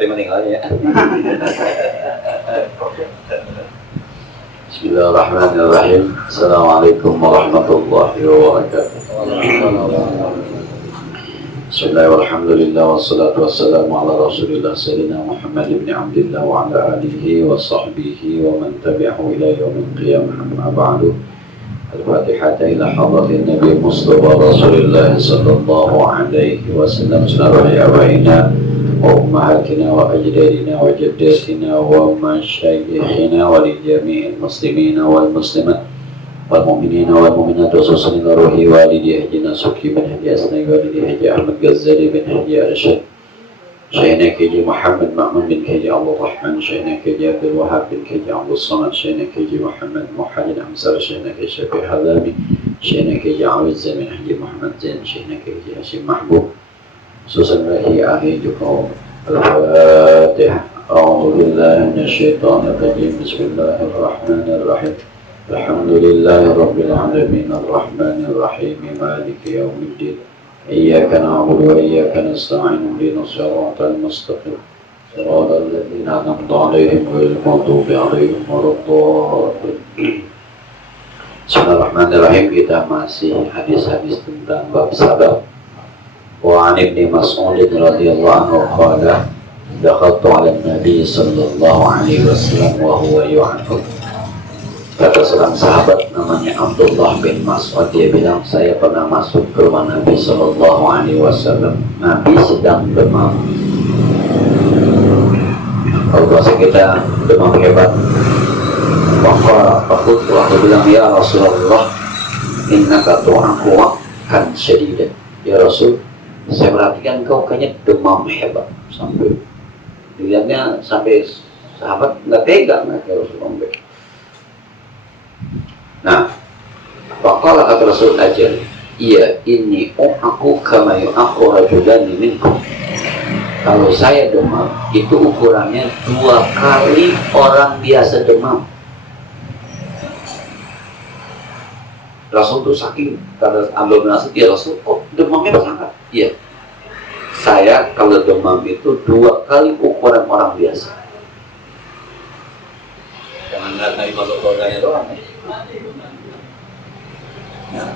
berarti meninggal ya. Bismillahirrahmanirrahim. Assalamualaikum warahmatullahi wabarakatuh. Bismillahirrahmanirrahim. Wassalatu wassalamu ala rasulillah Sayyidina Muhammad ibn Abdillah wa ala alihi wa sahbihi wa man tabi'ahu ila yawmin qiyamah, amma ba'du. Al-Fatihah ila hadratin Nabi Mustafa Rasulullah sallallahu alaihi wasallam. Bismillahirrahmanirrahim. Wa ummahatina wa ajdadina wa jaddatina wa masyayikhina wa li jami'il muslimina wal muslimat wal mu'minina wal mu'minat, khususan ila ruhi walidi Haji Nasuki bin Haji Asnai, walidi Haji Ahmad Ghazali bin Haji Arsyad, Syekhna Haji Muhammad Ma'mun bin Haji Abdul Rahman, Syekhna Haji Abdul Wahab bin Haji Abdul Samad, Syekhna Haji Muhammad Muhajir Amsar, Syekhna Haji Syafiq Hadami, Syekhna Haji Awid Zain bin Haji Muhammad Zain, Syekhna Haji Hashim Mahbub, khususan lahi ahli juga. Al-Fatihah. A'udzu billahi minasyaitonir rajim. Bismillahirrahmanirrahim. Alhamdulillahi rabbil alamin, arrahmanir rahim, maliki yaumiddin. Iyyaka na'budu wa iyyaka nasta'in. Ihdinas siratal mustaqim. Shiratal ladzina an'amta 'alaihim ghairil maghdubi 'alaihim waladdallin. Bismillahirrahmanirrahim. Kita masih hadis-hadis tentang bab sabar. Wa 'an Ibnu Mas'ud radhiyallahu anhu qala dakhaltu 'ala an-nabi sallallahu alaihi wasallam wa huwa yu'afif. Kata seorang sahabat namanya Abdullah bin Mas'ud, dia bilang, saya pernah masuk ke rumah Nabi sallallahu alaihi wasallam. Nabi sedang demam. Kalau bahasa kita demam hebat. Maka aku bilang, ya Rasulullah, innaka tu'aku kan syadidan. Ya Rasul, saya perhatikan kau kayaknya demam hebat, sampai dilihatnya sampai sahabat nggak tega mereka Rasulullah. Nah, faqala kata Rasul aja, iya ini aku kama yu'aqu rajulani minkum. Kalau saya demam itu ukurannya 2 kali orang biasa demam. Rasul tuh saking kata Abdul bin Mas'ud, ya Rasul, kok demamnya sangat? Iya, saya kalau demam itu 2 kali ukuran orang biasa. Jangan lihat Nabi masuk surganya doang ya. Nah,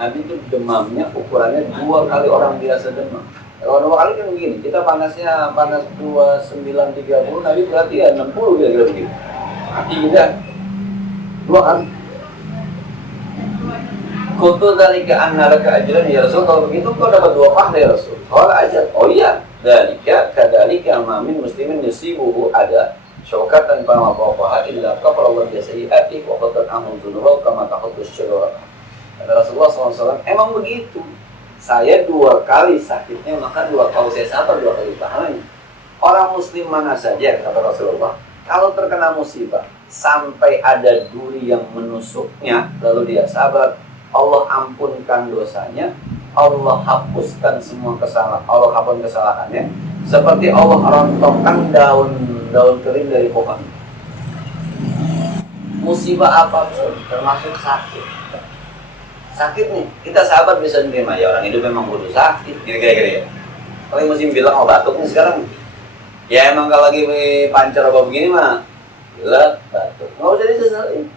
Nabi itu demamnya ukurannya 2 kali orang biasa demam. Kalau 2 kali kan begini, kita panasnya panas 29-30, Nabi berarti ya 60 kira-kira begitu. Mati kita 2 kali. Kutu dari ke annalaka ajran ya Rasul, kalau begitu kau dapat 2 pahala ya Rasul. Kalau ajar, oh iya, dalika kadalika mamin muslimin yusibuhu ada syaukat tanpa apa-apa illa kafara Allah bisayiati wa qatar amul dunuhu kama tahutus syurura. Kata Rasulullah SAW, emang begitu. Saya 2 kali sakitnya, maka 2 kali saya sabar, 2 kali pahalanya. Orang muslim mana saja, kata Rasulullah, kalau terkena musibah sampai ada duri yang menusuknya, lalu dia sabar, Allah ampunkan dosanya, Allah hapuskan semua kesalahan, Allah hapuskan kesalahannya, seperti Allah rontokkan daun kering dari pohon. Musibah apapun, termasuk sakit. Sakit nih, kita sabar bisa menerima, ya orang hidup memang butuh sakit, kira-kira ya. Kalau musim bilang, oh batuk nih sekarang, ya emang kalau lagi pancar apa begini mah, gila batuk, nggak usah disesalin.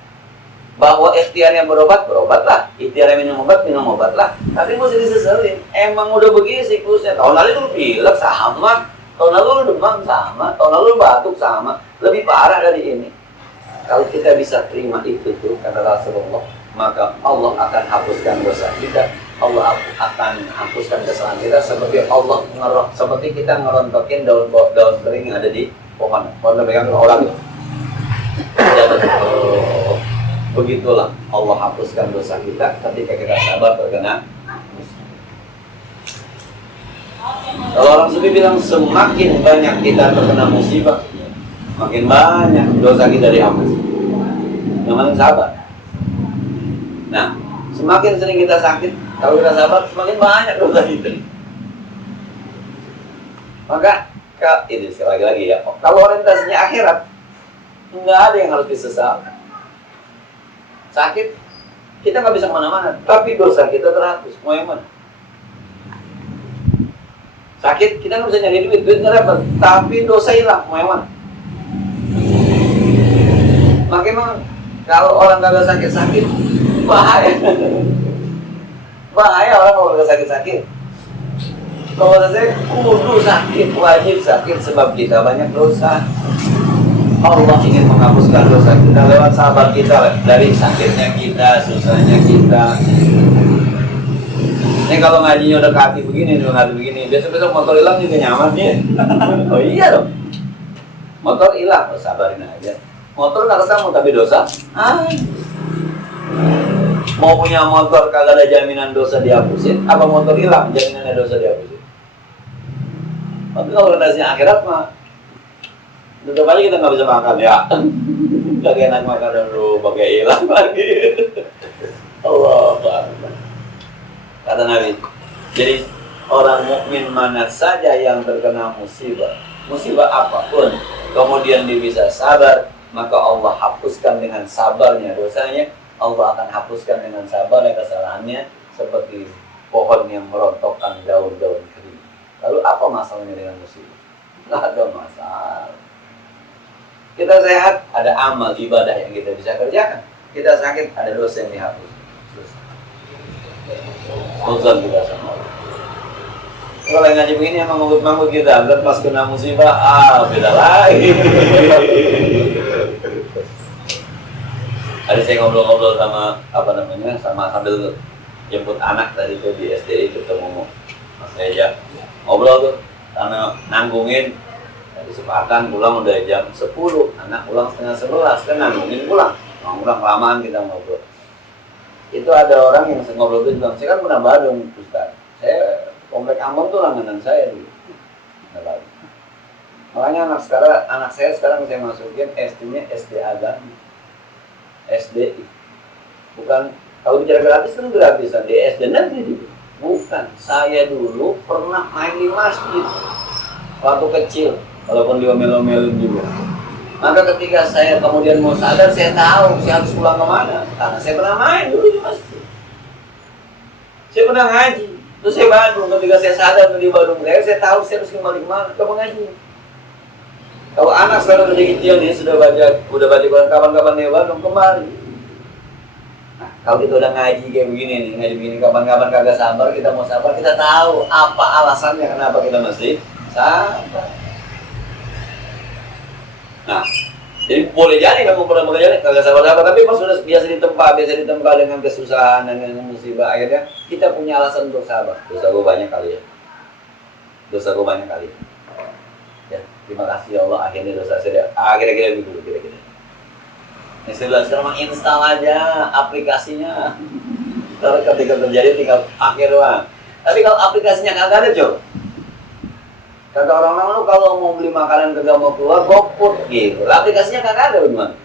Bahwa ikhtiarnya berobatlah, ikhtiarnya minum obatlah, tapi mesti diseselin. Emang udah begini siklusnya. Tahun lalu lu pilek sama, tahun lalu lu demam sama, tahun lalu lu batuk sama, lebih parah dari ini. Kalau kita bisa terima itu tuh, kata Rasulullah, maka Allah akan hapuskan dosa kita, Allah akan hapuskan kesalahan kita, seperti seperti kita ngerontokin daun kering yang ada di pohon. Pohon pegang orang itu. Begitulah Allah hapuskan dosa kita ketika kita sabar terkena musibah. Kalau orang sufi bilang semakin banyak kita terkena musibah, makin banyak dosa kita dihapus. Yang penting sabar. Nah, semakin sering kita sakit, kalau kita sabar, semakin banyak dosa kita. Maka ini sekali lagi ya, kalau orientasinya akhirat, nggak ada yang harus disesalkan. Sakit, kita nggak bisa kemana-mana, tapi dosa kita terhapus. Mau yang mana? Sakit, kita nggak bisa nyari duit, duit nggak dapat, tapi dosa hilang, mau yang mana? Makanya kalau orang nggak sakit-sakit, bahaya. Bahaya orang kalau nggak sakit-sakit. Kalau saya kudu sakit, wajib sakit sebab kita banyak dosa. Allah ingin menghapuskan dosa kita lewat sabar kita, dari sakitnya kita, susahnya kita. Ini kalau ngajinya udah kaki begini, udah kaki begini, besok-besok motor hilang juga nyaman ya. Oh iya dong. Motor hilang, sabarin aja. Motor nggak ketemu tapi dosa. Mau punya motor kagak ada jaminan dosa dihapusin, apa motor hilang jaminannya dosa dihapusin? Tapi kalau renasnya akhirat mah, tetap aja kita nggak bisa makan ya. Kagak enak makan dulu, pakai hilang lagi. Allah Akbar. Kata Nabi, jadi orang mukmin mana saja yang terkena musibah, musibah apapun, kemudian dia bisa sabar, maka Allah hapuskan dengan sabarnya dosanya. Allah akan hapuskan dengan sabarnya kesalahannya, seperti pohon yang merontokkan daun-daun kering. Lalu apa masalahnya dengan musibah? Nggak ada masalah. Kita sehat, ada amal ibadah yang kita bisa kerjakan. Kita sakit, ada dosa yang dihapus. Uzan juga sama Allah. Kalau yang ngaji begini yang manggut-manggut kita, dan pas kena musibah, beda lagi. Tadi saya ngobrol-ngobrol sama sama sambil jemput anak tadi tuh di SDI, ketemu Mas Reja. Ngobrol tuh, karena nanggungin dari Sepatan pulang udah jam 10, anak pulang setengah 11, kan nanggungin pulang kelamaan kita ngobrol. Itu ada orang yang ngobrol itu bilang, saya kan pernah Badung, Ustaz. Saya Komplek Ambon tuh langganan saya dulu. Makanya anak saya sekarang saya masukin SD-nya SD Agama, SDI. Bukan, kalau bicara gratis kan gratisan di SD negeri juga. Bukan, saya dulu pernah main di masjid waktu kecil, walaupun diomel-omelin juga. Maka ketika saya kemudian mau sadar, saya tahu saya harus pulang kemana. Karena saya pernah main dulu di masjid. Saya pernah ngaji. Terus saya Bandung, ketika saya sadar di Bandung, saya tahu saya harus kembali kemana, ke mengaji. Kalau anak sekarang udah kecil, dia sudah baca Quran, kapan-kapan dia Bandung kembali. Nah, kalau kita udah ngaji kayak begini nih, ngaji begini, kapan-kapan kagak sabar, kita mau sabar, kita tahu apa alasannya kenapa kita mesti sabar. Nah, jadi boleh jadi kamu pernah mengajar kagak sabar-sabar, tapi pas sudah biasa ditempa dengan kesusahan dan dengan musibah, akhirnya kita punya alasan untuk sabar. Dosa gue banyak kali ya. Ya, terima kasih ya Allah, akhirnya dosa saya. Kira-kira begitu kira-kira. Yang saya bilang sekarang install aja aplikasinya. Kalau ketika terjadi tinggal pakai doang. Tapi kalau aplikasinya kagak ada, coba. Kata orang-orang lu kalau mau beli makanan kagak mau keluar, GoFood gitu. Aplikasinya kagak ada bagaimana?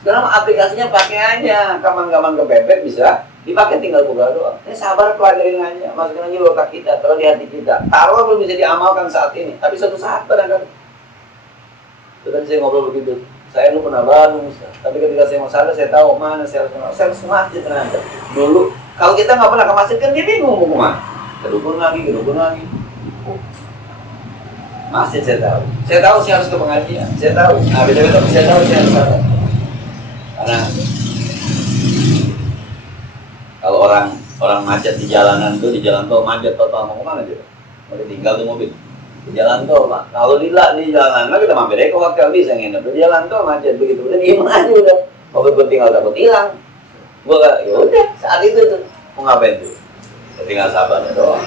Sekarang aplikasinya pakai aja, kapan-kapan kepepet bisa dipakai, tinggal buka doang. Ini sabar, pelajarin aja, masukin aja otak kita, taruh di hati kita. Taruh belum bisa diamalkan saat ini, tapi suatu saat barangkali. Tadi saya ngobrol begitu. Saya dulu pernah Bandung, tapi ketika saya mau sadar, saya tahu mana saya harus ke masjid ternyata. Dulu kalau kita nggak pernah ke masjid kan dia bingung mau kemana. Kedukun lagi. Masjid saya tahu saya harus ke pengajian, saya tahu. Nah, beda-beda saya tahu saya harus sabar. Karena kalau orang macet di jalanan tuh, di jalan tol macet total, mau kemana dia? Mau ditinggal tuh mobil di jalan tol, Pak. Kalau di jalan, kita mampir ke hotel bisa nginep. Di jalan tol macet begitu, udah diem aja udah. Mobil gue tinggal takut hilang. Gue ya udah saat itu tuh mau ngapain tuh? Tinggal sabarnya doang.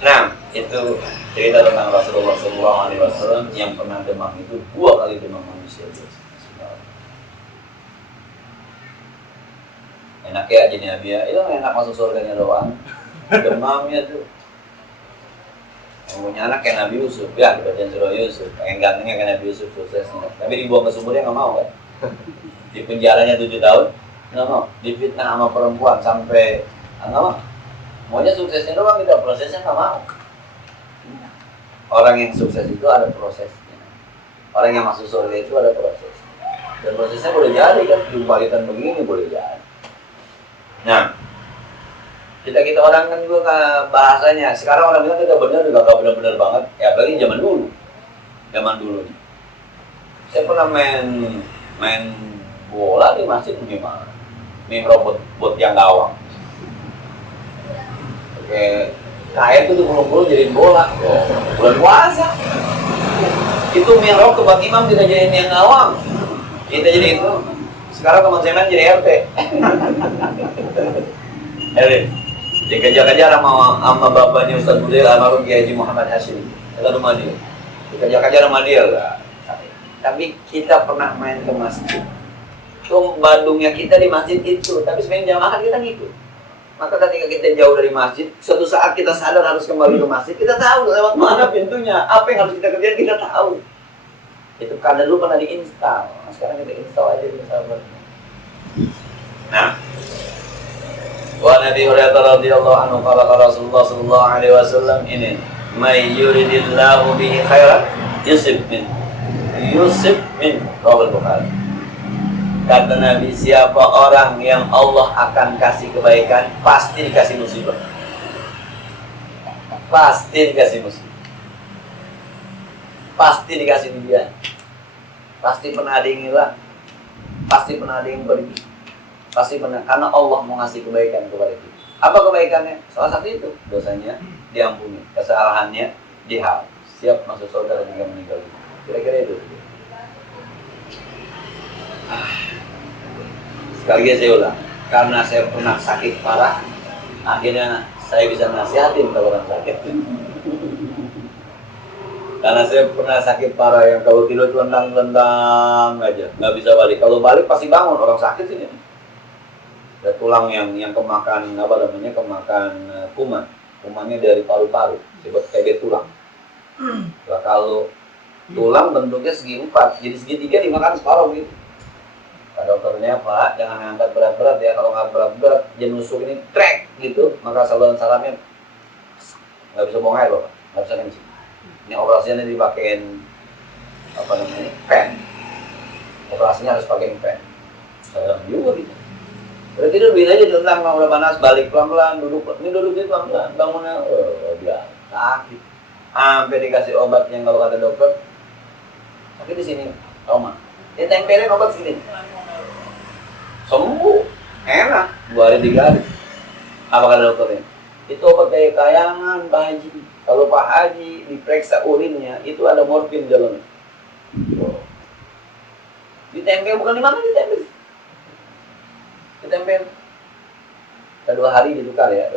Nah, itu cerita tentang Rasulullah SAW yang pernah demam itu 2 kali demam manusia. Enak ya jadi Nabi ya, itu enak masuk surganya doang. Demamnya tuh. Yang punya anak kayak Nabi Yusuf, ya dibacain surah Yusuf, pengen gantengnya kayak Nabi Yusuf suksesnya. Tapi dibuang ke sumurnya nggak mau kan? Di penjaranya 7 tahun, nggak mau. Difitnah sama perempuan sampai nggak mau. Maunya suksesnya doang, kita prosesnya nggak mau. Orang yang sukses itu ada prosesnya. Orang yang masuk surga itu ada proses. Dan prosesnya boleh jadi kan, jumpa begini boleh jadi. Nah, Kita orang kan juga bahasanya. Sekarang orang bilang kita benar juga gak benar-benar banget. Ya apalagi zaman dulu. Zaman dulu. Saya pernah main bola di masjid gimana? Nih robot buat yang gawang. Oke, kain tuh digulung-gulung jadiin bola. Bulan puasa. Itu mihrab ke Bang Imam kita jadiin yang gawang. Kita jadi itu. Sekarang teman saya main jadi RT. RT. Dikejar-kejar sama bapaknya Ustaz Budil almarhum Kiai Haji Muhammad Hashim. Kita rumah dia. Dikejar-kejar sama dia lah. Tapi kita pernah main ke masjid. Itu Bandungnya kita di masjid itu. Tapi sebenarnya jamaah kita ngikut. Maka ketika kita jauh dari masjid, suatu saat kita sadar harus kembali ke masjid. Kita tahu lewat mana pintunya. Apa yang harus kita kerjain kita tahu. Itu karena dulu pernah diinstal. Nah, sekarang kita install aja di sahabat. Nah, wa Nabi Hurairah radhiyallahu anhu qala Rasulullah sallallahu alaihi wasallam ini, "May yuridillahu bihi khairan yusib min rawal Bukhari." Kata Nabi, siapa orang yang Allah akan kasih kebaikan, pasti dikasih musibah. Pasti dikasih musibah. Pasti dikasih ujian. Pasti pernah ada yang hilang. Pasti pernah ada yang pergi. Pasti pernah, karena Allah mau ngasih kebaikan kepada kita. Apa kebaikannya? Salah satu itu, dosanya diampuni, kesalahannya dihapus. Siap masuk saudara jika meninggal. Kira-kira itu. Sekali lagi saya ulang, karena saya pernah sakit parah, akhirnya saya bisa nasihatin kalau orang sakit. Karena saya pernah sakit parah yang kalau tidur telentang-telentang aja, nggak bisa balik. Kalau balik pasti bangun, orang sakit sini. Ada tulang yang kemakan kemakan kuman. Kumannya dari paru-paru, disebut TB tulang. Nah, kalau tulang bentuknya segi 4, jadi segitiga dimakan separuh gitu. Kata dokternya, Pak, jangan ngangkat berat-berat ya. Kalau nggak berat-berat, dia nusuk ini trek gitu, maka saluran sarafnya nggak bisa buang air loh, nggak bisa kencing. Ini operasinya dipakein pen. Operasinya harus pakai pen. Sayang juga gitu. Berarti tidur aja tentang udah panas, balik pelan-pelan, duduk gitu pelan-pelan, bangunnya biar sakit. Sampai dikasih obat yang kalau kata dokter, sakit di sini, trauma. Dia tempelin obat segini. Sembuh, enak, 2 hari 3 hari. Apa kata dokternya? Itu obat kayak kayangan Pak Haji. Kalau Pak Haji diperiksa urinnya, itu ada morfin di dalamnya. Ditempel, bukan dimana ditempel. Ditempel. Kita 2 hari ditukar ya.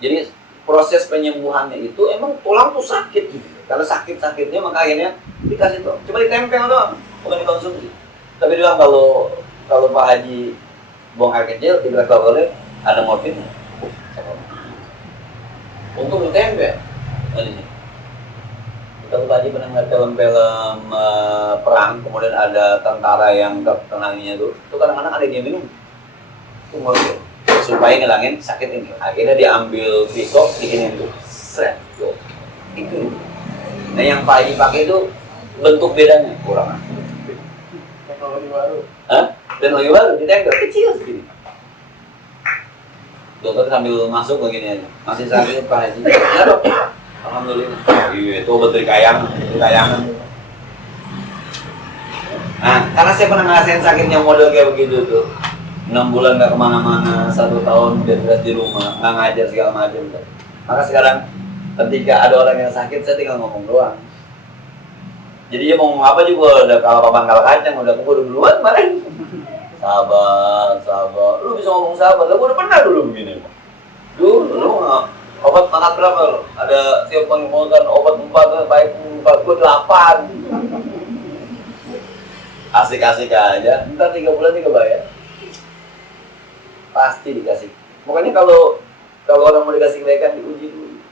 Jadi proses penyembuhannya itu emang tulang tuh sakit gitu. Karena sakit-sakitnya maka akhirnya dikasih tuh. Cuma ditempel doang, bukan dikonsumsi. Tapi bilang kalau Pak Haji buang air kecil, diperiksa oleh ada morfinnya. Untuk ditempel. Kalau Pak Haji pernah ngeliat film-film perang, kemudian ada tentara yang terkenangnya itu kadang-kadang ada yang minum. Itu morfin. Supaya ngilangin sakit ini. Akhirnya diambil pisau, dikinin tuh. Seret. Itu. Nah yang Pak Haji pakai itu bentuk bedanya kurang. Teknologi baru. Hah? Teknologi baru, ditempel kecil segini. Dokter sambil masuk begini aja. Masih sakit Pak Haji. Ya dok. Alhamdulillah. Iya, itu obat dari kayangan. Nah, karena saya pernah ngerasain sakitnya model kayak begitu tuh. 6 bulan nggak kemana-mana, 1 tahun bebas di rumah, nggak ngajar segala macam. Maka sekarang ketika ada orang yang sakit, saya tinggal ngomong doang. Jadi dia mau ngomong apa juga udah kalah papan kalah kacang, udah keburu duluan kemarin. Sabar. Lu bisa ngomong sabar, lu udah pernah dulu begini. Dulu nggak. Obat makan berapa lo? Ada tiap pengumuman obat 4, baik 4, gue 8. Asik-asik aja, ntar 3 bulan dia bayar. Pasti dikasih. Makanya kalau orang mau dikasih kebaikan diuji dulu.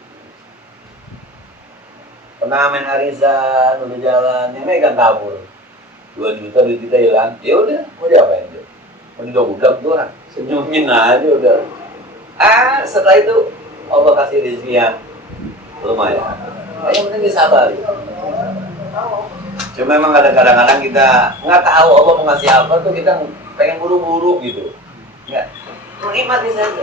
Pernah main arisan, udah jalan, yang megang kabur. 2 juta duit kita hilang, ya udah, mau diapain dia? Mau digoblok tuh orang, senyumin aja udah. Setelah itu Allah kasih rezeki yang lumayan. Yang penting disabari. Cuma memang kadang-kadang kita nggak tahu Allah mau ngasih apa tuh, kita pengen buru-buru gitu. Nggak, nikmati saja.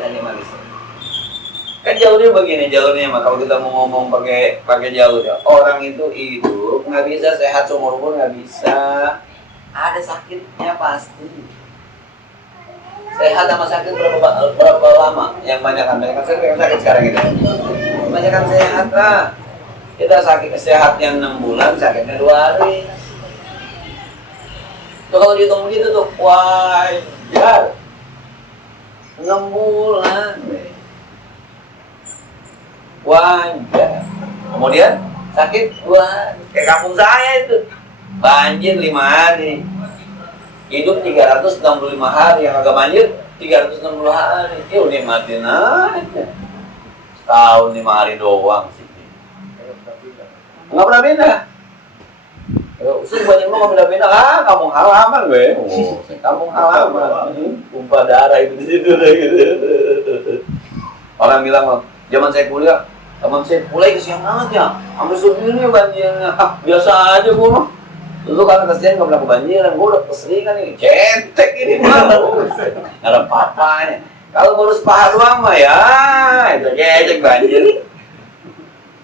Kan jalurnya begini, jalurnya mah kalau kita mau ngomong pakai jalur ya, orang itu hidup nggak bisa sehat seumur umur, nggak bisa, ada sakitnya pasti. Sehat sama sakit berapa lama? Yang banyak sakit sekarang itu. Banyak kan sehat lah. Kita sakit sehatnya 6 bulan, sakitnya 2 hari. Tuh kalau dihitung begitu tuh wajar 6 bulan. Wajar. Kemudian sakit 2 hari. Kayak kampung saya itu. Banjir 5 hari. Hidup 365 hari. Yang agak banjir 360 hari. Yuk nikmatin aja. Setahun 5 hari doang sih. Nggak pernah pindah. Usul banyak mau pindah-pindah. Kampung halaman gue. Kampung halaman. Tumpah darah itu di situ gitu. Orang bilang, zaman saya kuliah, teman saya mulai kesian banget ya. Hampir segini banjirnya. Biasa aja gue mah. Dulu karena kesian nggak pernah kebanjiran, gue udah keseringan ini. Cetek ini mah. Nggak ada apa-apanya. Kalau baru sepaha doang mah ya, itu cecek banjir.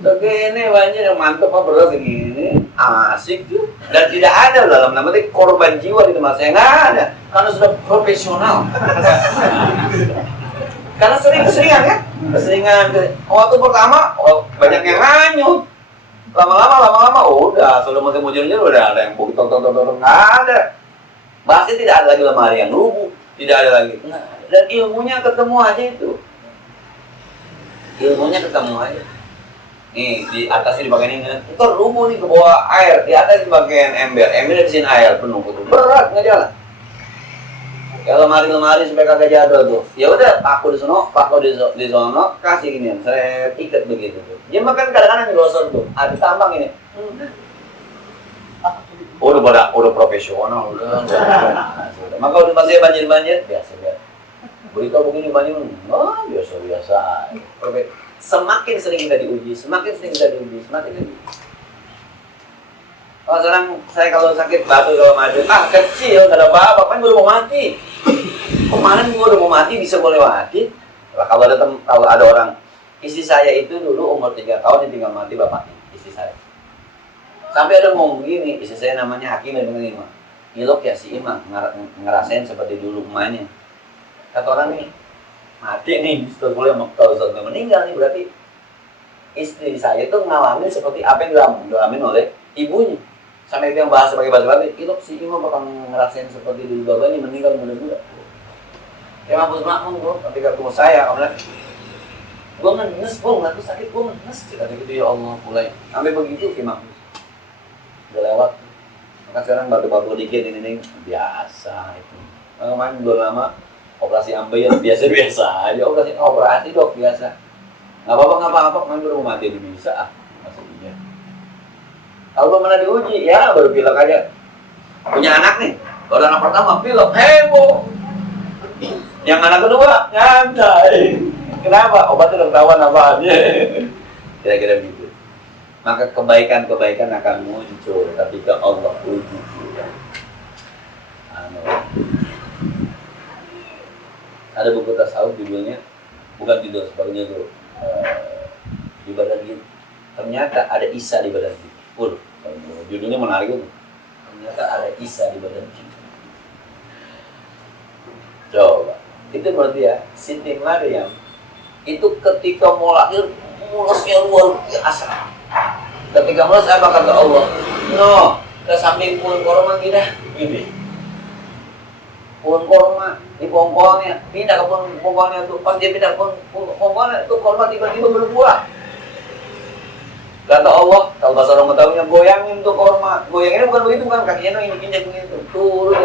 Begini banjir yang mantap apa berat segini, asik tuh. Dan tidak ada dalam namanya korban jiwa di tempat saya, nggak ada. Karena sudah profesional. Karena keseringan kan? Keseringan. Waktu pertama, banyak yang hanyut. Lama-lama, udah. Sudah musim hujan-hujan udah ada yang bukit, nggak ada. Pasti tidak ada lagi lemari yang rubuh, tidak ada lagi. Dan ilmunya ketemu aja itu. Ilmunya ketemu aja. Nih di atasnya di bagian ini, itu rubuh nih ke bawah air, di atas di bagian ember di sini air penuh itu berat nggak jalan. Ya lemari sampai kagak jatuh tuh. Ya udah, paku di sono, kasih gini, saya ikat begitu tuh. Ya makan kadang-kadang digosor tuh, ada tambang ini. Udah profesional udah. Maka udah masih banjir biasa. Berita begini banjir, biasa. Semakin sering kita diuji, semakin lagi. Oh, sekarang saya kalau sakit batu kalau maju, kecil, nggak ada apa-apa, kan baru mau mati. Kemarin gue udah mau mati, bisa boleh mati. Nah, kalau ada orang, istri saya itu dulu umur 3 tahun tinggal mati bapaknya, istri saya. Sampai ada ngomong begini, istri saya namanya Hakim dan Ima. Ngilok ya si Ima, ngerasain seperti dulu emaknya. Kata orang nih, mati nih, setelah kalau sudah meninggal nih berarti istri saya itu ngalamin seperti apa yang dialamin oleh ibunya. Sampai itu yang bahas sebagai bahasa ilok si Ima bakal ngerasain seperti dulu babanya meninggal muda-muda. Ya mampus makmum bro, ketika ketemu saya, kamu bilang, gue ngenes bro, nggak tuh sakit, gue ngenes. Kata gitu ya Allah, mulai sampai begitu ya mampus. Udah lewat, maka sekarang batu-batu dikit ini biasa itu. Kemarin belum lama operasi ambeien biasa aja, operasi dok biasa. Nggak apa-apa, kan baru mati bisa maksudnya. Kalau belum pernah diuji, ya baru pilek aja. Punya anak nih, baru anak pertama pilek, heboh. Yang anak kedua nyantai. Kenapa? Obatnya udah ketahuan apaannya. Kira-kira begitu. Maka kebaikan akan muncul ketika Allah uji kita. Ada buku tasawuf judulnya, bukan judul sebagainya tuh, di badan kita. Ternyata ada Isa di badan kita. Judulnya menarik itu. Ternyata ada Isa di badan kita. Coba, itu berarti ya, Siti Maryam itu ketika mau lahir mulusnya luar biasa. Ketika mulus apa kata Allah? No, ke samping pohon korma kita, gini. Pohon korma di pongkolnya, pindah ke pohon pongkolnya tuh, pas dia pindah ke pohon pongkolnya tuh korma tiba-tiba berbuah. Kata Allah, kalau bahasa orang Betawinya goyangin tuh korma, goyanginnya bukan begitu kan, kakinya tuh ini pinjak begitu, turun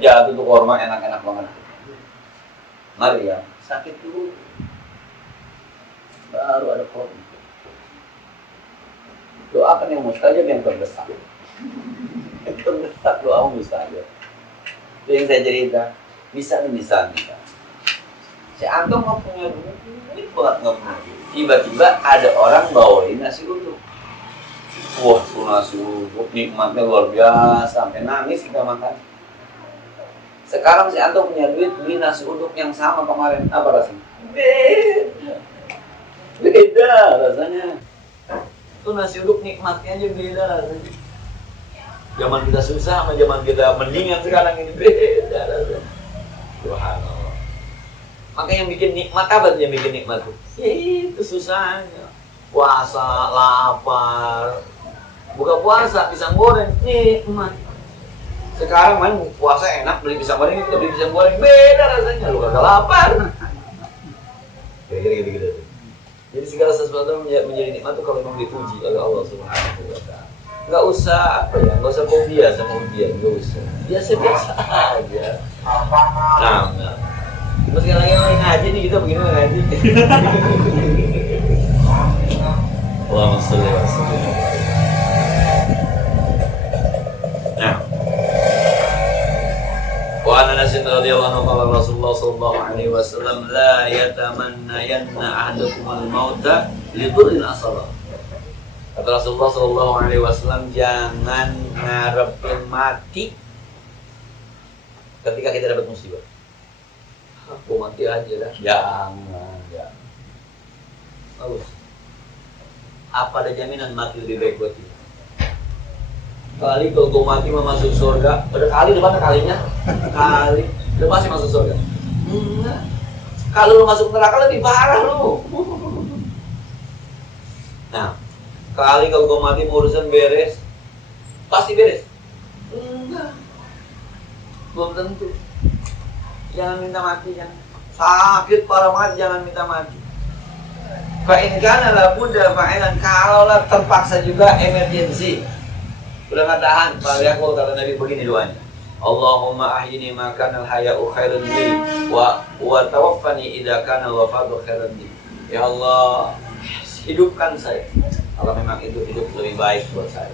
jatuh tuh korma, enak-enak banget. Maryam sakit dulu, baru ada korma. Doakan yang mustajab yang terdesak. Terdesak doamu mustajab. Itu yang saya cerita. Bisa. Si Antum nggak punya duit banget, nggak punya duit. Tiba-tiba ada orang bawain nasi uduk. Wah, tuh nasi uduk nikmatnya luar biasa, sampai nangis kita makan. Sekarang si Antum punya duit beli nasi uduk yang sama kemarin, apa rasanya? Beda. beda rasanya. Itu nasi uduk nikmatnya aja beda rasanya. Zaman kita susah sama zaman kita mendingan sekarang ini beda rasanya. Subhanallah. Maka yang bikin nikmat apa tuh yang bikin nikmat tuh? Ya itu susahnya. Puasa, lapar. Buka puasa, pisang goreng, nikmat. Sekarang main puasa enak, beli pisang goreng, kita beli pisang goreng, beda rasanya. Lu kagak lapar. Kira-kira gitu-gitu. Jadi segala sesuatu menjadi nikmat itu kalau memang dipuji oleh Allah Subhanahu wa Ta'ala. Enggak usah apa ya, enggak usah fobia sama ujian, enggak usah. Biasa-biasa aja. Nah. Terus sekarang lagi ngaji nih kita begini ngaji. Allahumma sholli wa sallim. Nah. Wa an Anas radhiyallahu anhu qala Rasulullah sallallahu alaihi wasallam la yatamannayanna ahadukum al-mauta li dhurrin asaba. Kata Rasulullah sallallahu alaihi wasallam, jangan ngarepin mati ketika kita dapat musibah. Aku mati aja dah. Jangan. Bagus. Apa ada jaminan mati lebih baik buat kita? Kali kalau gue mati mau masuk surga, udah kali depan kalinya, kali udah pasti masuk surga. Enggak. Kalau lu masuk neraka lebih parah lu. Nah, kali kalau gue mati mau urusan beres, pasti beres. Enggak. Belum tentu. Jangan minta mati, jangan. Sakit parah banget, jangan minta mati. Fa'in kana la budda fa'ilan, kalaulah terpaksa juga emergency. Udah nggak tahan, Pak Yakul kata Nabi begini doanya. Allahumma ahyini ma kana al-haya'u khairan li wa tawaffani idza kana al-wafatu khairan li. Ya Allah, hidupkan saya kalau memang itu hidup lebih baik buat saya.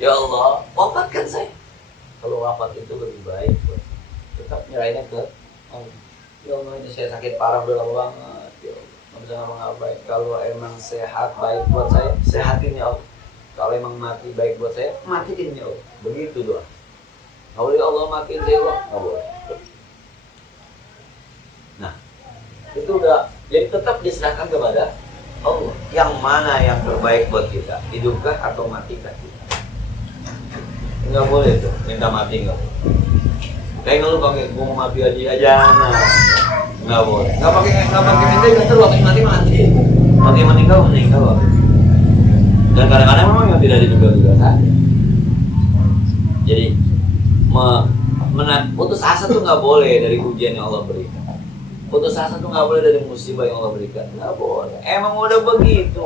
Ya Allah, wafatkan saya kalau wafat itu lebih baik buat saya. Tetap nyerahinnya ke Allah. Ya Allah, ini saya sakit parah udah lama banget. Ya Allah, nggak bisa ngapa-ngapain. Kalau emang sehat baik buat saya, sehatin ya Allah. Kalau emang mati baik buat saya, matiin ya Allah. Begitu doa. Nggak boleh Allah matiin saya Allah, nggak boleh. Nah, itu udah. Jadi tetap diserahkan kepada Allah. Yang mana yang terbaik buat kita? Hidupkah atau matikah kita? Nggak boleh tuh, minta mati nggak boleh. Kayak nggak lu pakai gua mau mati aja, nah. Nggak boleh. Nggak pakai minta kan terus waktu mati. Mati meninggal. Dan kadang-kadang memang yang tidak diduga saja. Jadi putus asa tuh nggak boleh dari ujian yang Allah berikan. Putus asa tuh nggak boleh dari musibah yang Allah berikan. Nggak boleh. Emang udah begitu,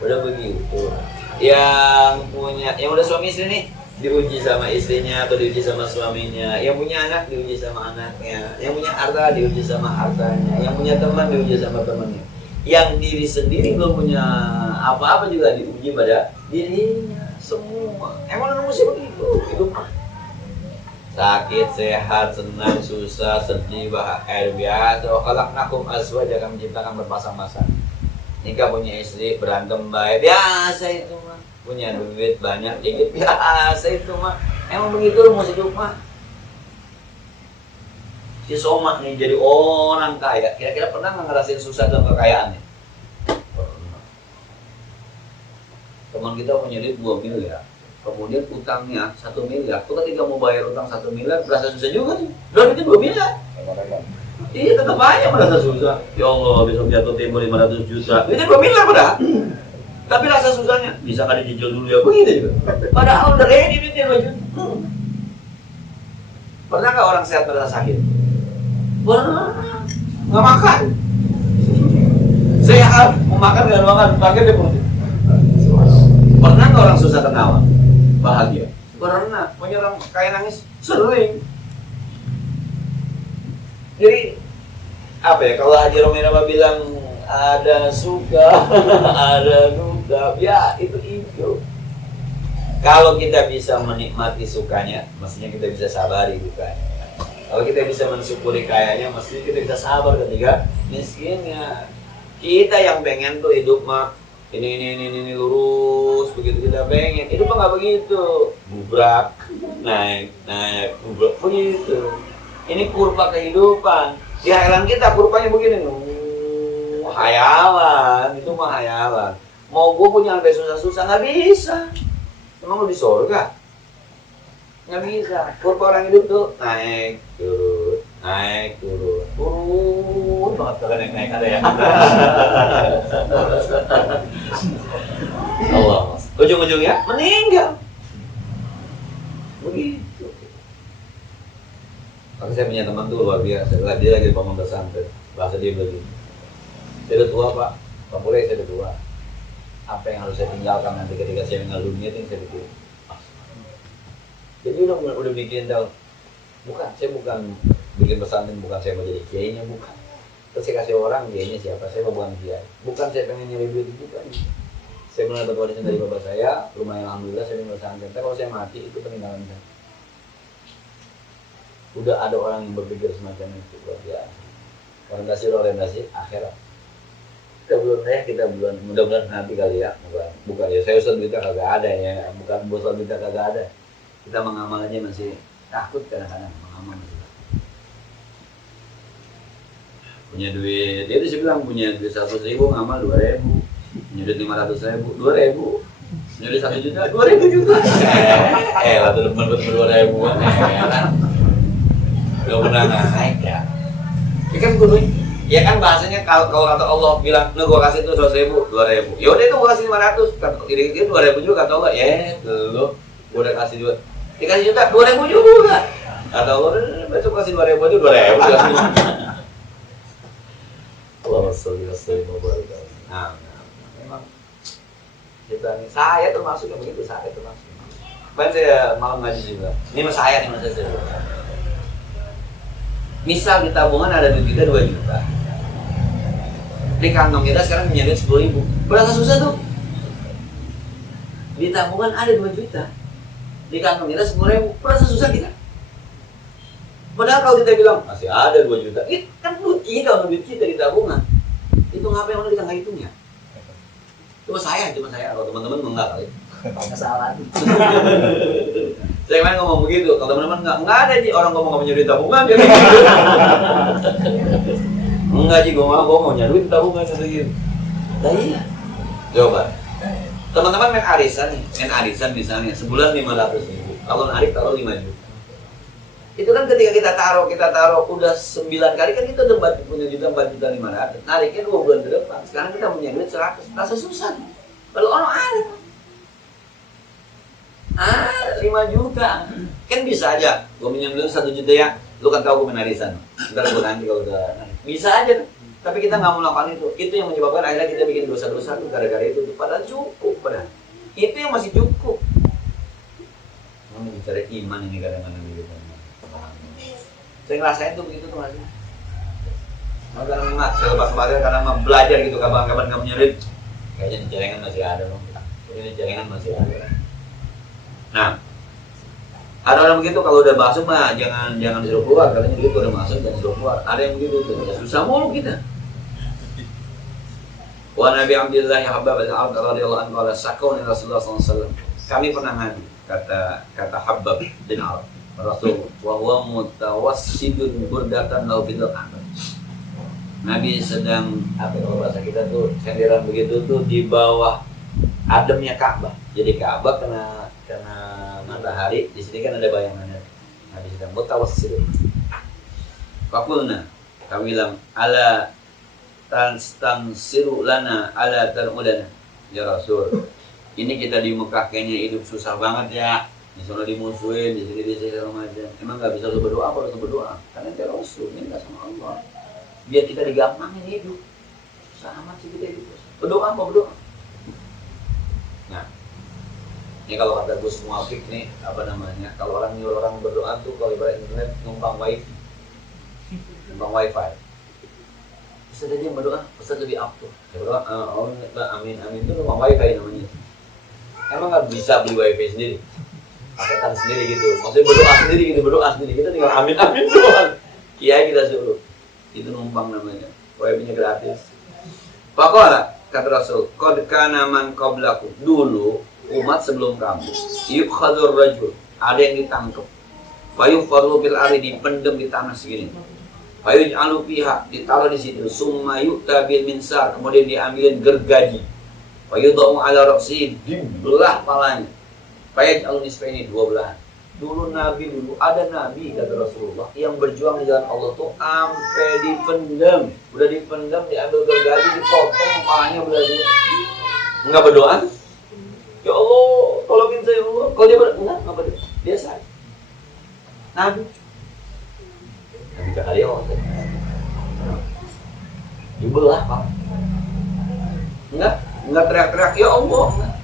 udah begitu. Yang udah suami istri nih diuji sama istrinya atau diuji sama suaminya. Yang punya anak diuji sama anaknya. Yang punya harta diuji sama hartanya. Yang punya teman diuji sama temannya. Yang diri sendiri belum punya apa-apa juga diuji pada dirinya semua. Emang ada musibah begitu hidup. Sakit, sehat, senang, susah, sedih, bahagia, biasa. Khalaqnakum azwaja, kami menciptakan berpasang-pasang. Nikah punya istri, berantem baik, biasa itu mah. Punya duit banyak, dikit, biasa itu mah. Emang begitu rumus hidup mah. Si Soma nih jadi orang kaya, kira-kira pernah nggak ngerasain susah dalam kekayaannya? Pernah. Teman kita punya duit 2 miliar, kemudian utangnya 1 miliar. Tuh ketika mau bayar utang 1 miliar, berasa susah juga tuh. Udah itu 2 miliar. Iya tetap aja merasa susah. Ya Allah, besok jatuh tempo 500 juta. Itu 2 miliar padahal. Tapi rasa susahnya bisa nggak dicicil dulu ya begitu juga. Padahal udah ready duitnya 2 juta. Pernah nggak orang sehat merasa sakit? Pernah, nggak makan. Sehat, mau makan nggak makan, pakai deh perut. Pernah nggak orang susah ketawa? Bahagia. Pernah, punya orang kayak nangis, sering. Jadi apa ya? Kalau Haji Romero bilang ada suka, ada duka, ya itu. Kalau kita bisa menikmati sukanya, mestinya kita bisa sabari dukanya. Kalau kita bisa mensyukuri kayanya, mestinya kita bisa sabar ketika miskinnya. Kita yang pengen tuh hidup mah ini lurus, begitu kita pengen. Hidup mah nggak begitu, bubrak, naik, bubrak begitu. Ini kurva kehidupan. Di hayalan kita kurvanya begini, hayalan itu mah hayalan. Mau gue punya sampai susah-susah nggak bisa. Emang lu di surga? Nggak bisa. Kurva orang hidup tuh naik turun banget kalau naik ada ya. Allah. Ujung-ujungnya meninggal. Begitu. Maka saya punya teman tuh luar biasa. Dia lagi di pondok pesantren. Bahasa dia begini. Saya udah tua Pak. Pak Mulai saya udah tua. Apa yang harus saya tinggalkan nanti ketika saya meninggal dunia itu yang saya pikir. Jadi udah bikin tahu. Saya bukan bikin pesantren, bukan saya mau jadi kiainya, bukan. Terus saya kasih orang kiainya siapa, saya mau bukan kiai. Bukan saya pengen nyari duit, bukan. Saya pernah dapat warisan dari bapak saya, lumayan alhamdulillah saya tinggal pesantren. Tapi kalau saya mati itu peninggalan saya. Udah ada orang yang berpikir semacam itu, luar biasa. Orientasi akhirat. Kita belum mudah-mudahan nanti kali ya, bukan ya saya usah duitnya kagak ada ya, bukan bosal duitnya kagak ada. Kita mengamal aja masih takut kadang-kadang mengamal masih takut. Punya duit, dia tuh sih bilang punya duit 100.000 ngamal 2.000, punya duit 500.000 2.000, punya duit 1 juta 2.000 juga. Lah tuh depan betul 2.000 kan. Gak pernah naik ya. Ya kan gue ya kan bahasanya kalau kata Allah bilang, "Nah gua kasih tuh 100.000 2.000." Ya udah itu gua kasih 500, kata kira-kira 2.000 juga kata Allah. Ya, lu gua udah kasih 2. Dikasih juta 2.000 juga. Kata Allah, besok kasih 2.000 aja 2.000 kasih. Allah sallallahu. Nah, memang kita nih, saya termasuk yang begitu, saya termasuk. Kemarin saya malam ngaji juga. Ini mas saya. Misal di tabungan ada duit kita 2 juta. Di kantong kita sekarang punya duit 10.000. Berasa susah tuh. Di tabungan ada 2 juta. Di kantong kita 10.000. Berasa susah kita. Padahal kalau kita bilang masih ada 2 juta, itu kan duit kita di tabungan. Itu ngapain orang kita nggak hitungnya? Cuma saya, kalau teman-teman enggak kali. Kesalahan. Saya kemarin ngomong begitu, kalau teman-teman enggak ada sih orang ngomong nggak punya duit tabungan gitu. Enggak sih, gue mau punya duit tabungan gitu. Nah iya. Coba. Teman-teman main arisan misalnya sebulan 500.000. Kalau narik taruh 5 juta. Itu kan ketika kita taruh udah 9 kali kan kita udah punya juta 4.500.000. Nariknya 2 bulan ke depan. Sekarang kita punya duit 100. Rasa susah. Kalau orang ada 5 juta. Kan bisa aja. Gue minjem dulu 1 juta ya. Lu kan tahu gue main arisan. Ntar gue nanti kalau udah narik. Bisa aja tuh. Tapi kita nggak mau melakukan itu. Itu yang menyebabkan akhirnya kita bikin dosa-dosa tuh gara-gara itu. Padahal cukup padahal. Itu yang masih cukup. Bicara iman ini kadang-kadang gitu. Saya ngerasain tuh begitu tuh masih. Kadang saya lepas kemarin karena belajar gitu kapan-kapan kamu nyurit. Kayaknya di jaringan masih ada loh. Ini jaringan masih ada. Nah, ada orang begitu kalau udah masuk mah jangan disuruh keluar, katanya duit udah masuk dan disuruh keluar. Ada yang begitu tuh, susah mulu kita. Wa Nabi Abdullah Habbab al-Abd radhiyallahu anhu qala sakau Rasulullah sallallahu alaihi wasallam. Kami pernah ngaji kata Habbab bin Al Rasul wa huwa mutawassidun burdatan lau bil amal. Nabi sedang kalau bahasa kita tuh senderan begitu tuh di bawah ademnya Ka'bah. Jadi Ka'bah kena matahari, di sini kan ada bayangannya. Nabi sedang mutawassidun. Faqulna, kami bilang ala tansiru lana ala tarudana. Ya Rasul, ini kita di Mekah kayaknya hidup susah banget ya. Di sana dimusuhin, di sini segala macam. Emang nggak bisa lu berdoa apa lu berdoa? Karena itu Rasul, ini nggak sama Allah. Biar kita digampangin hidup. Susah amat sih kita hidup. Berdoa. Nah, ini kalau kata Gus Muafik nih, apa namanya? Kalau orang nyuruh orang berdoa tuh kalau ibarat internet numpang wifi. Ustaz dia berdoa, Ustaz lebih up tuh. Saya berdoa, amin itu numpang wifi namanya. Emang nggak bisa beli wifi sendiri? Paketan sendiri gitu. Maksudnya berdoa sendiri. Kita tinggal amin doang. Kiai kita suruh. Itu numpang namanya. Wifi-nya gratis. Faqala kata Rasul, qad kana man qablakum. Dulu umat sebelum kamu, yukhadzur rajul, ada yang ditangkap. Fayukhadhu fil ardi, dipendem di tanah segini. Fayuj'alu fiha, ditaruh di situ. Summa yu'ta bil minsar, kemudian diambilin gergaji. Fayudha'u ala ra'sihi, dibelah palanya. Fayaj'alu nisfaini, 2 belahan. Dulu ada nabi kata Rasulullah yang berjuang di jalan Allah tuh sampai dipendam. Udah dipendam, diambil gergaji, dipotong palanya belah 2. Enggak berdoa? Ya Allah, tolongin saya ya Allah. Kalau dia enggak berdoa. Biasa. Nabi cakap dia waktu dibelah Pak. Enggak teriak-teriak ya Allah.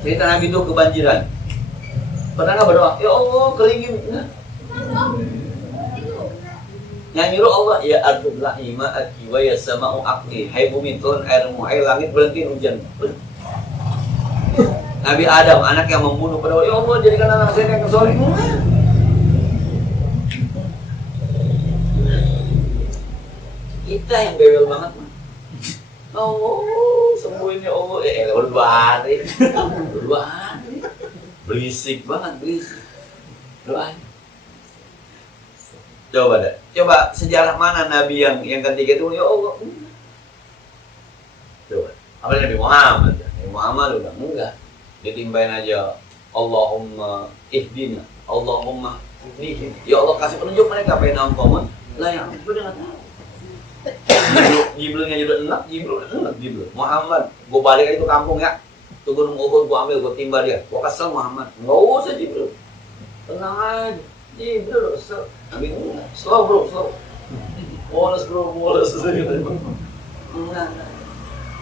Cerita Nabi itu kebanjiran. Pernah nggak berdoa? Ya Allah keringin. Yang nyuruh Allah ya ardullah ma'aki wa ya sama'u aqli. Hai bumi turun airmu, hai langit berhenti hujan. Nabi Adam, anak yang membunuh pada ya Allah jadikan anak saya yang soleh. Kita yang bebel banget mah. Oh, sembuhin ya Allah. Berdua hari. Berisik banget, berisik. Doain. Coba sejarah mana Nabi yang ketiga itu ya Allah. Coba. Apalagi Nabi Muhammad. Nabi Muhammad udah enggak. Ditimbain aja Allahumma ihdina, Allahumma ihdina. Ya Allah kasih penunjuk mereka apa yang komen. Lah yang itu dia enggak tahu. Jibril udah enak Jibril. Muhammad, gua balik aja itu kampung ya. Tuh gunung Uhud gua ambil, gua timba dia. Gua kesel Muhammad. Enggak usah Jibril. Tenang aja. Jibril, slow bro, slow. Wallace bro, Wallace. Enggak.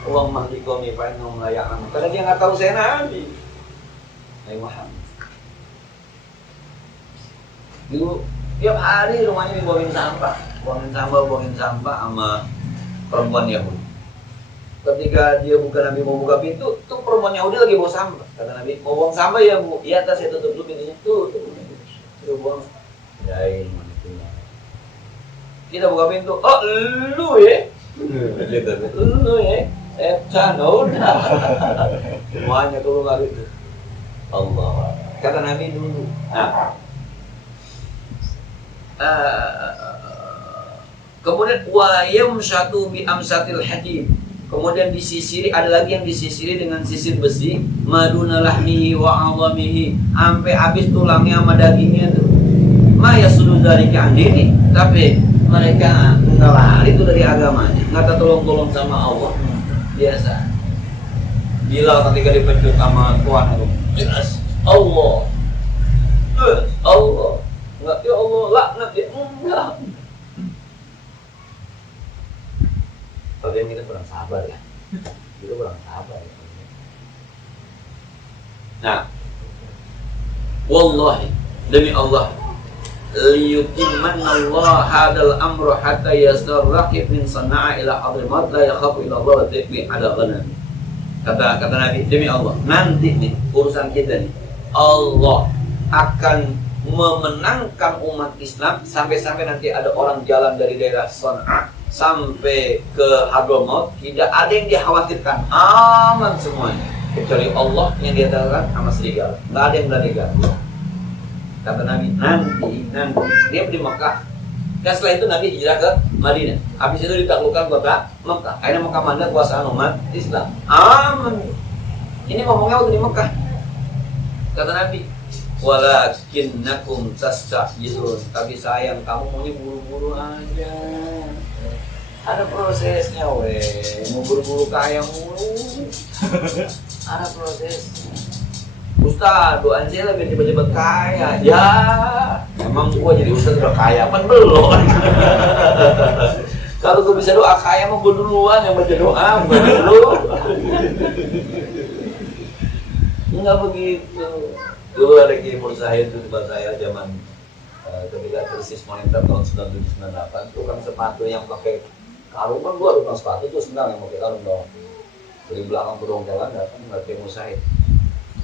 Uang mahdi kami pengen ngelayakan. Karena dia nggak tahu saya Nabi. Nabi Muhammad. Dulu tiap hari rumahnya dibuangin sampah sama perempuan Yahudi. Ketika dia Nabi mau buka pintu, tuh perempuan Yahudi lagi bawa sampah. Kata Nabi, mau buang sampah ya bu? Iya, tas saya tutup dulu pintunya. Tuh buang. Jain pintunya. Kita buka pintu. Oh, lu ya? Lu ya? Udah. Semuanya keluar itu. Allah. Kata Nabi dulu. Kemudian wayam satu bi amsatil hakim. Kemudian disisiri, ada lagi yang disisiri dengan sisir besi, maduna lahmihi wa 'azamihi, sampai habis tulangnya sama dagingnya tuh. Ma yasulu dzalika andini, tapi mereka lari itu dari agamanya, enggak tolong sama Allah. Biasa. Bilal ketika dipecut sama Tuhan itu, jelas Allah. Allah. Enggak ya Allah, laknat dia. Enggak. Kalian kita kurang sabar ya. Kita kurang sabar ya. Nah, wallahi demi Allah, liyutimmanna Allah hadal amru hatta yastarraqib min sana'a ila azimat la yakhafu ila Allah wa taqbi ala ghanam. Kata Nabi, demi Allah, nanti nih urusan kita nih, Allah akan memenangkan umat Islam sampai nanti ada orang jalan dari daerah Sana'a sampai ke Hadramaut, tidak ada yang dikhawatirkan, aman semuanya kecuali Allah yang dia katakan sama serigala, tidak ada yang berani ganggu. Kata Nabi, nanti dia di Mekah. Dan setelah itu Nabi hijrah ke Madinah. Habis itu ditaklukkan kota Mekah. Akhirnya Mekah mana kuasaan umat Islam. Aman. Ini ngomongnya waktu di Mekah. Kata Nabi, walakinnakum tasta'jilun. Tapi sayang kamu maunya buru-buru aja. Ada prosesnya mau buru-buru kaya mulu. Ada prosesnya. Ustaz, doain saya biar cepat-cepat kaya. Ya, emang gua jadi ustaz udah kaya apa belum? Kalau gua bisa doa kaya mah gua duluan yang baca doa, bukan dulu. Enggak begitu. Dulu ada Kiai Mursyid itu tempat saya zaman ketika krisis moneter tahun 97-98, tukang sepatu yang pakai karung, kan gua tukang sepatu tuh senang yang pakai karung dong. Dari belakang gedung jalan datang nggak Kiai Mursyid.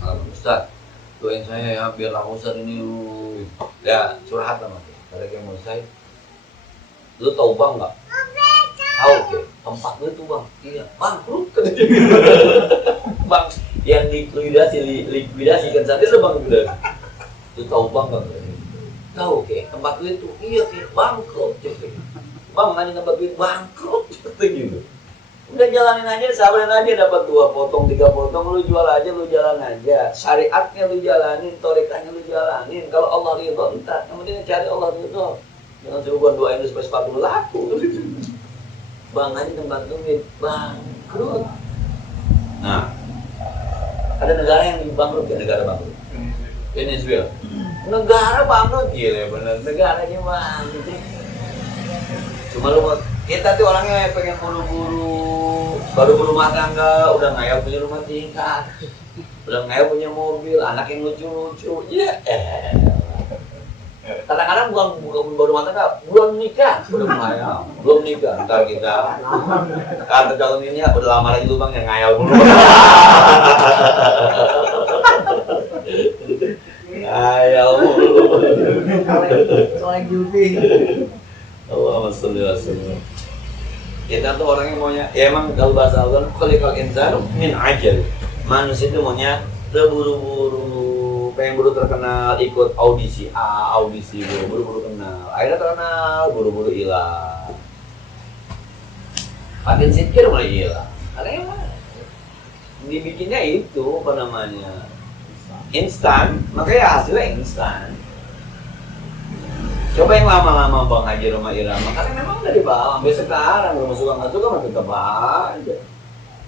Ustaz, doain saya ya biar aku Ustaz ini ya curhat sama dia. Kata Kiai Mursyid, lu tahu bang nggak? Tahu ke? Tempat lu tuh bang? Iya, bangkrut kan dia. Bang, yang likuidasi kan saat itu bang udah. Lu tahu bang nggak? tahu kayak tempat duit tuh, iya kayak bangkrut, bang nggak tempat duit bangkrut, gitu. Udah jalanin aja, sabarin aja, dapat 2 potong, 3 potong, lu jual aja, lu jalan aja. Syariatnya lu jalanin, torikahnya lu jalanin. Kalau Allah ridho, entar. Yang penting cari Allah ridho. Jangan suruh gua doain lu supaya sepatu lu laku. Bang aja tempat duit, bangkrut. Nah, ada negara yang bangkrut ya, negara bangkrut. Venezuela. Negara bangkrut, gila bener. Negara gimana? Cuma lu mau, kita tuh orangnya pengen buru-buru, baru berumah tangga, udah ngayal punya rumah tingkat, udah ngayal punya mobil, anak yang lucu-lucu, ya. Kadang-kadang bukan baru rumah tangga, belum nikah, udah ngayal, belum nikah. Ntar kita, kata calon ini ya, udah lama lagi lu bang yang ngayal dulu. Ngayal dulu. Soalnya judi. Allahumma sholli wa sallim. Kita tuh orangnya maunya, ya emang kalau bahasa Allah, khuliqal insanu min ajal. Manusia itu maunya terburu-buru, pengen buru terkenal, ikut audisi A, audisi B, buru-buru kenal. Akhirnya terkenal, buru-buru hilang. Patin sikir mulai hilang. Karena emang dibikinnya itu apa namanya? Instan, makanya hasilnya instan. Coba yang lama-lama Bang Haji Roma Irama, karena memang dari bawah sampai sekarang, belum suka nggak suka masih tetap aja.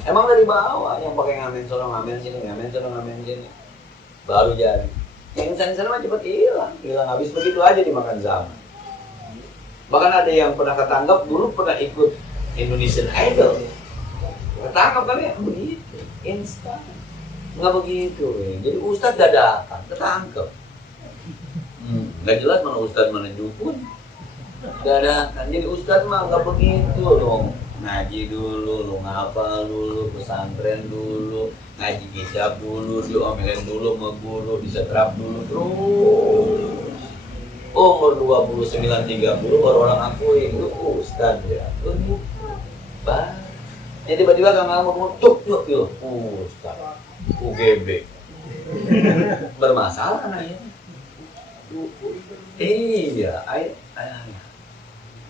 Emang dari bawah, yang pakai ngamen sono ngamen sini, ngamen sono ngamen sini, baru jadi. Yang insan-insan mah cepet hilang habis begitu aja dimakan zaman. Bahkan ada yang pernah ketangkap dulu pernah ikut Indonesian Idol, ketangkap kan ya begitu, instan, nggak begitu. Jadi Ustadz dadakan, ketangkap. Nggak jelas mana ustadz mana dukun. Dadakan. Jadi ustadz mah nggak begitu dong. Ngaji dulu, lu ngapal dulu, pesantren dulu, ngaji kitab dulu, diomelin dulu sama guru, disetrap dulu terus. Umur 29-30 baru orang akui itu ustadz ya. Jadi tiba-tiba kamu ngomong tuk ustadz, UGB. Bermasalah anaknya. Iya,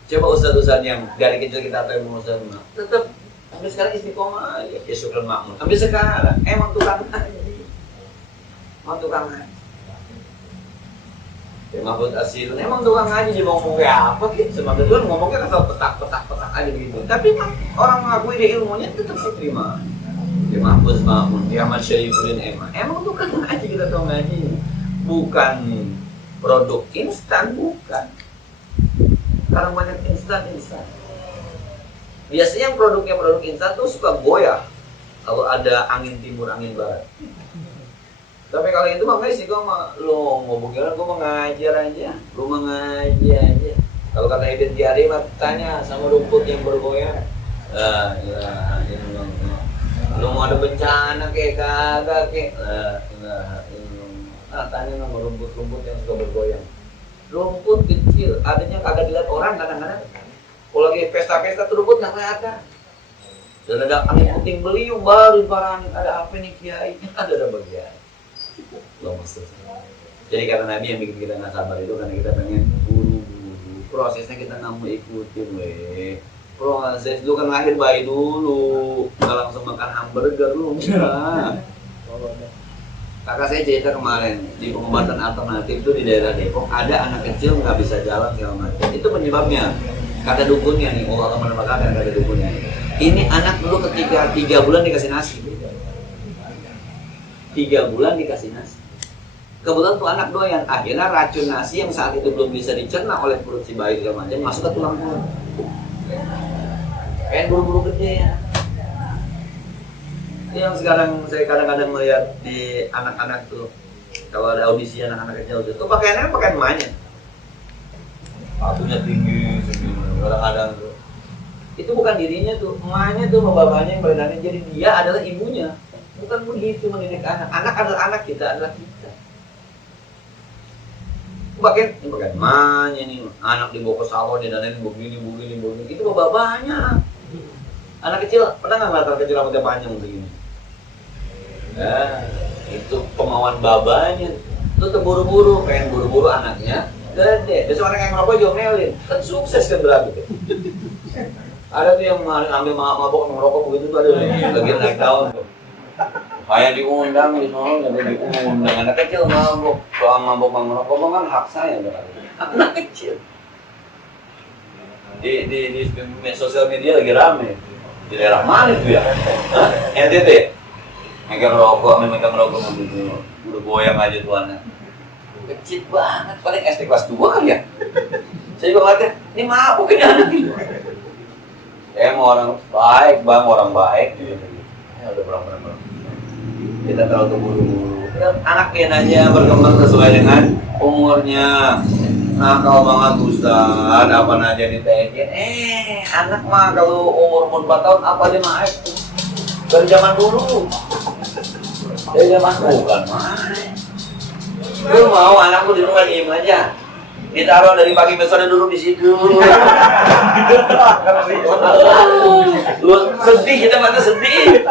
coba ustadz-ustadz yang dari kecil kita tahu ilmu ustadz, tetap sampai sekarang istiqomah aja, ya syukur makmur. Sampai sekarang emang tukang ngaji, Ya Mahfud Asirun emang tukang ngaji, dia mau ngomong kayak apa gitu, sama Tuhan ngomongnya asal petak aja gitu. Tapi orang mengakui dia ilmunya tetap diterima. Ya Mahfud Makmun, ya Ahmad Syarifudin emang tukang ngaji, kita tahu ngaji, bukan produk instan, bukan. Sekarang banyak instan. Biasanya produknya produk instan tuh suka goyah kalau ada angin timur, angin barat. Tapi kalau itu makanya sih gue lo mau bukiran, gue mengajar aja, Kalau kata Ibn Tiari mah tanya sama rumput yang bergoyah, lo mau ada bencana kayak kagak kayak, tanya sama rumput-rumput yang suka bergoyang. Rumput kecil, adanya kagak dilihat orang kadang-kadang. Kalau lagi pesta-pesta tuh rumput nggak kelihatan. Dan ada angin puting beliung baru para angin, ada apa nih kiai? Ada bagian. Loh maksud. Jadi kata Nabi yang bikin kita nggak sabar itu karena kita pengen buru-buru. Prosesnya kita nggak mau ikutin, Proses lu kan lahir bayi dulu, nggak langsung makan hamburger lu enggak. Kakak saya cerita kemarin di pengobatan alternatif itu di daerah Depok ada anak kecil nggak bisa jalan segala macam. Itu penyebabnya. Kata dukunnya nih, Allah akan menemukan kata dukunnya. Ini anak dulu ketika 3 bulan dikasih nasi. 3 bulan dikasih nasi. Kebetulan tuh anak doyan, akhirnya racun nasi yang saat itu belum bisa dicerna oleh perut si bayi segala macam masuk ke tulang mulut. Kayak buru-buru gede ya. Yang sekarang saya kadang-kadang melihat di anak-anak tuh, kalau ada audisi anak-anak kecil tuh pakaiannya pakaian emaknya, sepatunya tinggi segini, kadang-kadang tuh itu bukan dirinya tuh, emaknya tuh, bapaknya yang badannya, jadi dia adalah ibunya. Bukan begitu mendidik anak, anak adalah anak, kita adalah kita. Pakaian emaknya nih, anak dibawa ke sawah, dia dandanin begini, itu bapaknya. Anak kecil, pernah nggak ngeliat anak kecil rambutnya panjang begini? Itu kemauan babanya. Itu terburu-buru, pengen buru-buru anaknya Gede. Besok orang yang merokok diomelin. Kan sukses kan berarti. Ada tuh yang ambil mabok merokok begitu tuh ada lagi naik daun tuh. Kayak diundang di sana, jadi diundang anak kecil mabok. Soal mabok merokok kan hak saya berarti. Anak kecil. Di sosial media lagi rame. Di daerah mana itu ya? NTT. Megang rokok begitu. Udah goyang aja tuh anak. Kecil banget, paling SD kelas 2 kali ya. Saya juga ngeliatnya, ini mabuk ini anak ini. Saya mau orang baik bang, orang baik gitu. Ya udah berang. Kita terlalu terburu-buru. Anak pian aja berkembang sesuai dengan umurnya. Nakal banget Ustaz, apa aja ditekin. Anak mah kalau umur 4 tahun apa aja naik. Dari zaman dulu. Dari zaman bukan main. Lu mau anakku di rumah diem aja. Ditaruh dari pagi besok duduk di situ. Lu sedih, kita mata sedih.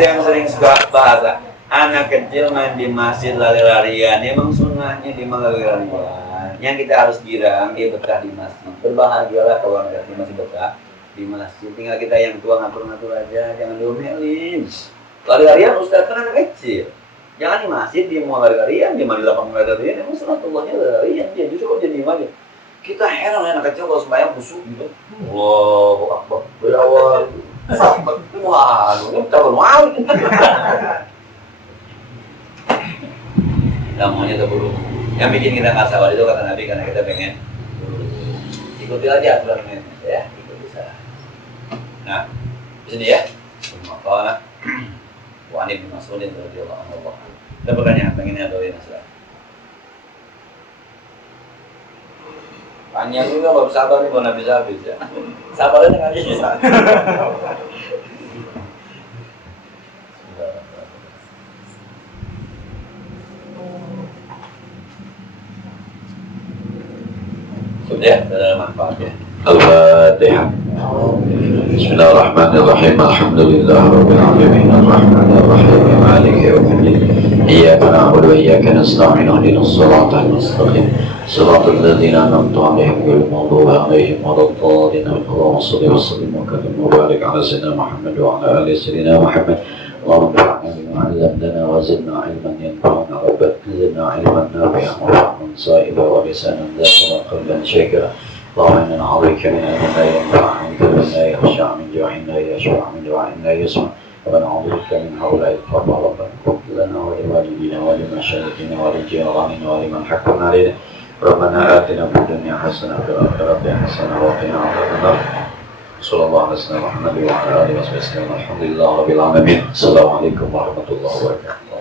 Yang sering suka bahasa anak kecil main di masjid lari-larian. Emang sunnahnya di lari-larian. Yang kita harus girang dia betah di masjid. Berbahagialah kalau anak kecil masih betah di masjid. Tinggal kita yang tua ngatur-ngatur aja, jangan diomelin. Lari-larian Ustaz kan anak kecil. Jangan di masjid dia mau lari-larian, dia mau di lapangan lari-larian. Emang sunatullahnya lari-larian dia justru kok jadi aja. Kita heran anak kecil kalau sembahyang khusyuk gitu. Allahu Akbar. Berawal. Waduh, ini calon malu. Kita maunya terburu. Yang bikin kita nggak sabar itu kata Nabi karena kita pengen ikuti aja aturannya ya, ikuti saja. Nah, di sini ya. Maka Wa Ibnu Mas'udin radhiyallahu anhu. Ada pertanyaan, pengen doain Ustaz. Panjang juga baru sabar nih, mau habis ya. Sabarnya nggak bisa. Sudah ada manfaatnya. Al-Fatihah. Bismillahirrahmanirrahim. Alhamdulillah rabbil alamin arrahmanir rahim maliki yaumiddin. Iyyaka na'budu wa iyyaka nasta'in ihdinas siratal mustaqim. Siratal ladzina an'amta 'alaihim ghairil maghdubi 'alaihim waladdallin. Allahumma shalli wa sallim wa barik 'ala sayyidina Muhammad wa 'ala ali sayyidina Muhammad. اللهم انفعنا بما علمتنا وزدنا علما ينفعنا ربنا زدنا علما نافعا وفهما صائبا ولسانا ذاكرا وقلبا شاكرا. اللهم انا نعوذ بك من علم لا ينفع، من قلب لا يخشع، من جوع لا يشبع، من دعاء لا يسمع، ونعوذ بك من هؤلاء القبر. ربنا اغفر لنا ولوالدينا ولمشايخنا ولجيراننا ولمن حكم علينا. ربنا آتنا في الدنيا حسنة وفي الآخرة حسنة وقنا عذاب النار. صلى الله على سيدنا محمد وعلى آله وصحبه وسلم. الحمد لله رب العالمين. السلام عليكم ورحمة الله وبركاته.